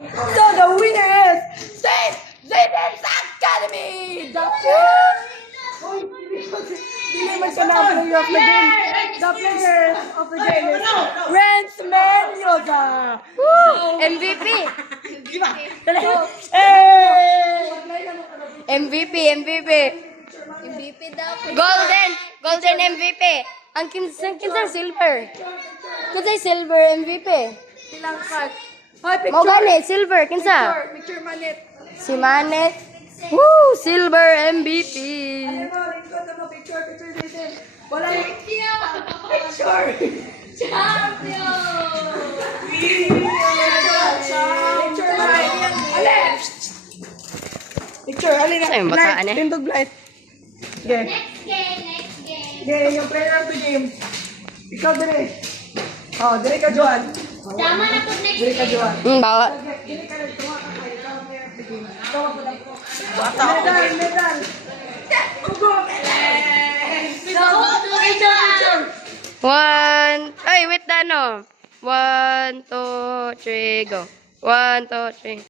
So the winner is Saint Zayden's Academy! The player of the game. The players of the game is Renz Mendoza. MVP. MVP. MVP daw. Golden MVP. Ang kinsay silver. Kinsay silver MVP. Silang card. Hoy, Mo picture. gani silver kinsa? Picture Manet. Si Manet. Woo, silver MVP. Lingkod mo, picture Zayden. Wala yung picture. Picture Manet. Ale! Picture, alin na. Saan yung bataan eh? Tindog light. Okay. Next game. Okay, yung player of the game. Ikaw, dire. Oh, dire ka, Joan. Tama na po next Dire ka, game. Joan. Bawa. Dire ka, tuwa ka kayo. Ikaw ang player of the game. Ikaw ang player of the game. Medal. Kugo, medal. Picture. One. Ay, wait na no. 1, 2, 3, go. 1, 2, 3.